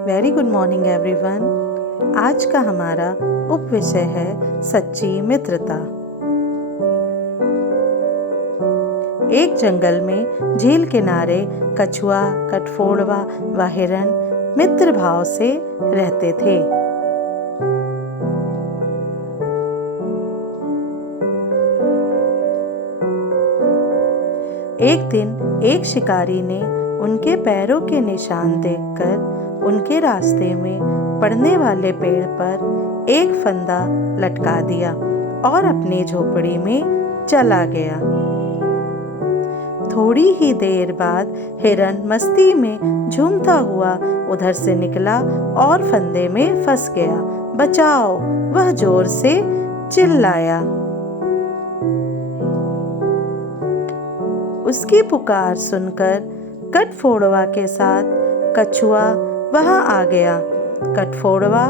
Very good morning everyone. आज का हमारा उपविषय है सच्ची मित्रता। एक जंगल में झील किनारे कछुआ, कठफोड़वा व हिरन मित्र भाव से रहते थे। एक दिन एक शिकारी ने उनके पैरों के निशान देखकर उनके रास्ते में पड़ने वाले पेड़ पर एक फंदा लटका दिया और अपनी झोपड़ी में चला गया। थोड़ी ही देर बाद हिरन मस्ती में झूमता हुआ उधर से निकला और फंदे में फंस गया। बचाओ! वह जोर से चिल्लाया। उसकी पुकार सुनकर कठफोड़वा के साथ कछुआ वहां आ गया। कठफोड़वा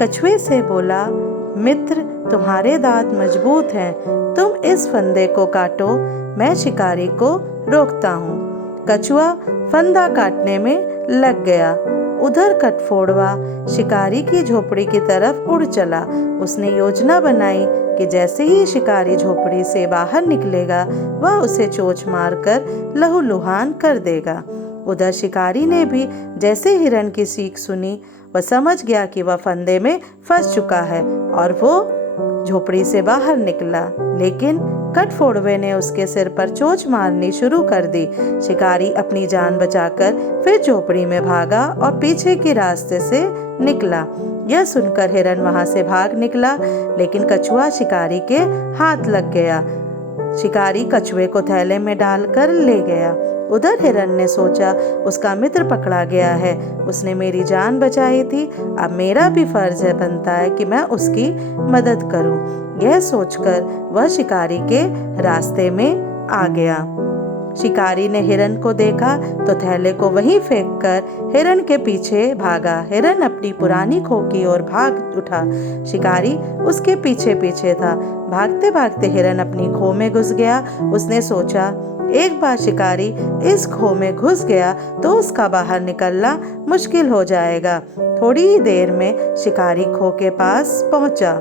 कछुए से बोला, मित्र, तुम्हारे दांत मजबूत हैं, तुम इस फंदे को काटो, मैं शिकारी को रोकता हूँ। कछुआ फंदा काटने में लग गया। उधर कठफोड़वा शिकारी की झोपड़ी की तरफ उड़ चला। उसने योजना बनाई कि जैसे ही शिकारी झोपड़ी से बाहर निकलेगा वह उसे चोंच मारकर लहूलुहान कर देगा। उधर शिकारी ने भी जैसे हिरन की सीख सुनी, वह समझ गया कि वह फंदे में फंस चुका है और वो झोपड़ी से बाहर निकला। लेकिन कठफोड़वे ने उसके सिर पर चोंच मारनी शुरू कर दी। शिकारी अपनी जान बचाकर फिर झोपड़ी में भागा और पीछे के रास्ते से निकला। यह सुनकर हिरन वहां से भाग निकला, लेकिन कछुआ शिकारी के हाथ लग गया। शिकारी कछुए को थैले में डालकर ले गया। उधर हिरन ने सोचा, उसका मित्र पकड़ा गया है, उसने मेरी जान बचाई थी, अब मेरा भी फर्ज है बनता है कि मैं उसकी मदद करूं। यह सोचकर वह शिकारी के रास्ते में आ गया। शिकारी ने हिरन को देखा तो थैले को वहीं फेंककर हिरन के पीछे भागा। हिरन अपनी पुरानी खो की ओर भाग उठा। शिकारी उसके पीछे पीछे था। भागते भागते हिरन अपनी खो में घुस गया। उसने सोचा, एक बार शिकारी इस खो में घुस गया तो उसका बाहर निकलना मुश्किल हो जाएगा। थोड़ी ही देर में शिकारी खो के पास पहुंचा।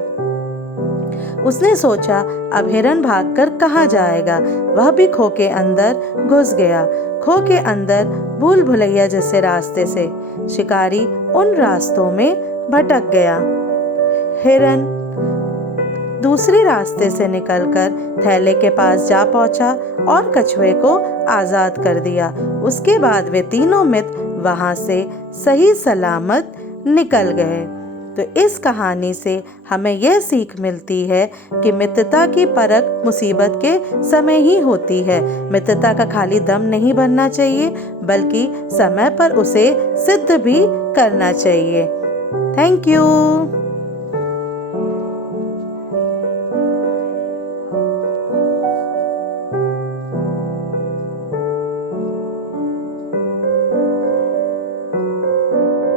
उसने सोचा, अब हिरन भागकर कहाँ जाएगा। वह भी खो के अंदर घुस गया। खो के अंदर भूल भुलैया जैसे रास्ते से शिकारी उन रास्तों में भटक गया। हिरन दूसरे रास्ते से निकलकर थैले के पास जा पहुंचा और कछुए को आजाद कर दिया। उसके बाद वे तीनों मित्र वहां से सही सलामत निकल गए। तो इस कहानी से हमें यह सीख मिलती है कि मित्रता की परख मुसीबत के समय ही होती है। मित्रता का खाली दम नहीं बनना चाहिए, बल्कि समय पर उसे सिद्ध भी करना चाहिए। Thank you.